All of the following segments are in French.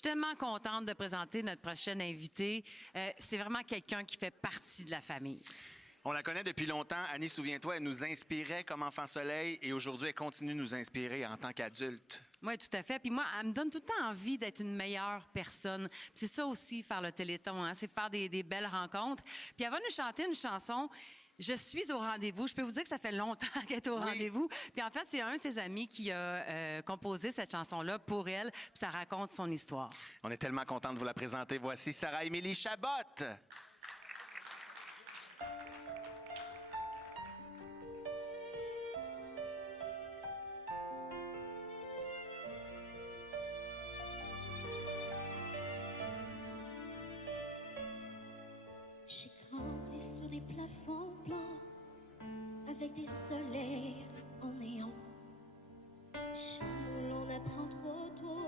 suis tellement contente de présenter notre prochaine invitée. C'est vraiment quelqu'un qui fait partie de la famille. On la connaît depuis longtemps. Annie, souviens-toi, elle nous inspirait comme enfant soleil et aujourd'hui, elle continue de nous inspirer en tant qu'adulte. Oui, tout à fait. Puis moi, elle me donne tout le temps envie d'être une meilleure personne. Puis c'est ça aussi, faire le Téléthon, hein? C'est faire des belles rencontres. Puis elle va nous chanter une chanson. Je suis au rendez-vous. Je peux vous dire que ça fait longtemps qu'elle est au rendez-vous. Puis en fait, c'est un de ses amis qui a composé cette chanson-là pour elle. Puis ça raconte son histoire. On est tellement content de vous la présenter. Voici Sarah-Émilie Chabot. J'ai grandi sous des plafonds blancs, avec des soleils en néon. L'on apprend trop tôt,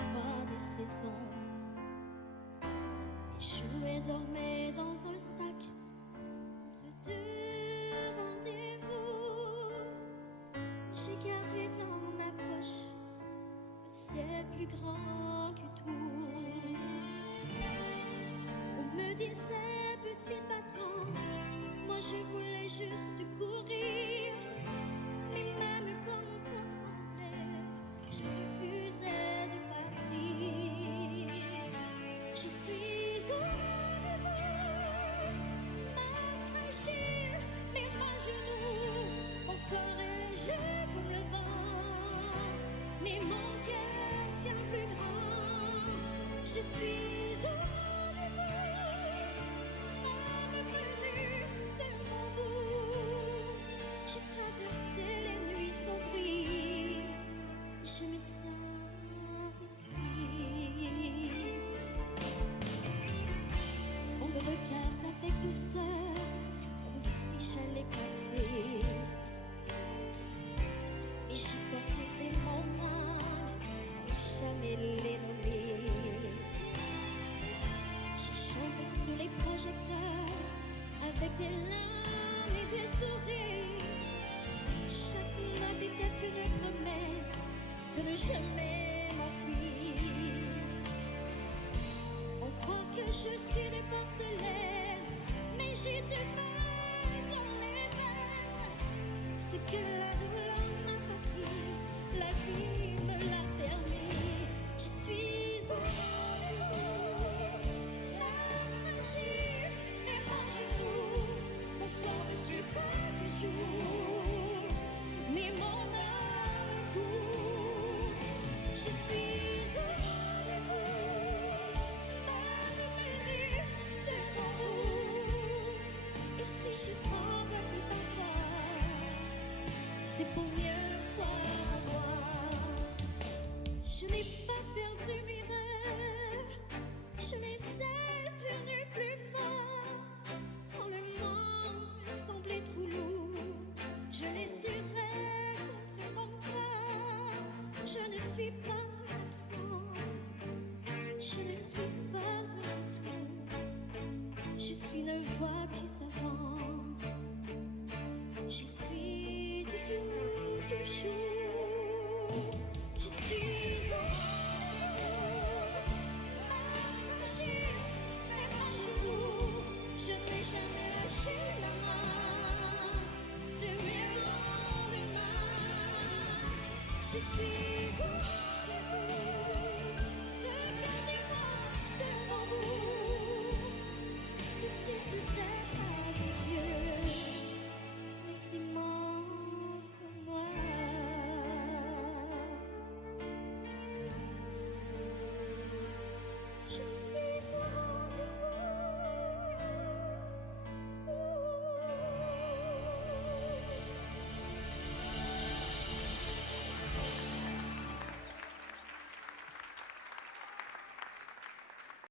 y'a pas de saison. Les jouets dormaient dans un sac, entre deux rendez-vous. J'ai gardé dans ma poche le ciel plus grand que tout. On me disait petit bâton, moi je voulais juste courir. Mais même quand mon corps tremblait, je refusais de partir. Je suis au rendez-vous, ma fragile, mais pas genou. Mon corps est léger comme le vent, mais mon cœur tient plus grand. Je suis au j'ai traversé les nuits sans bruit, je me tiens ici. On me regarde avec douceur, comme si j'allais passer. Et j'ai porté des montagnes sans jamais les nommer. J'ai chanté sous les projecteurs avec des larmes et des sourires. Chaque note était une promesse de ne jamais m'enfuir. On croit que je suis des porcelaines, mais j'ai du feu dans les veines. Ce que la douleur n'a pas pris, la vie me l'a permis. Je suis au rendez-vous, la fragile, mais pas genou. Mon corps ne suit pas toujours. Mais mon âme court, je suis au rendez-vous, pas de menu devant vous. Et si je tremble plus parfois, c'est pour mieux croire en moi. Je n'ai pas perdu mes rêves, je les ai tenus plus fort. Quand le monde semblait trop lourd, je les serrais contre mon corps. Je ne suis pas une absence, je ne suis pas un retour. Je suis une voix qui s'avance, je suis debout toujours. Je suis au rendez-vous, ma fragile, mais mon genou. Je n'ai jamais lâché la main de mes lendemains. Je suis au rendez-vous, regardez-moi devant vous. Petit peut-être à vos yeux, mais c'est immense en moi. Je suis au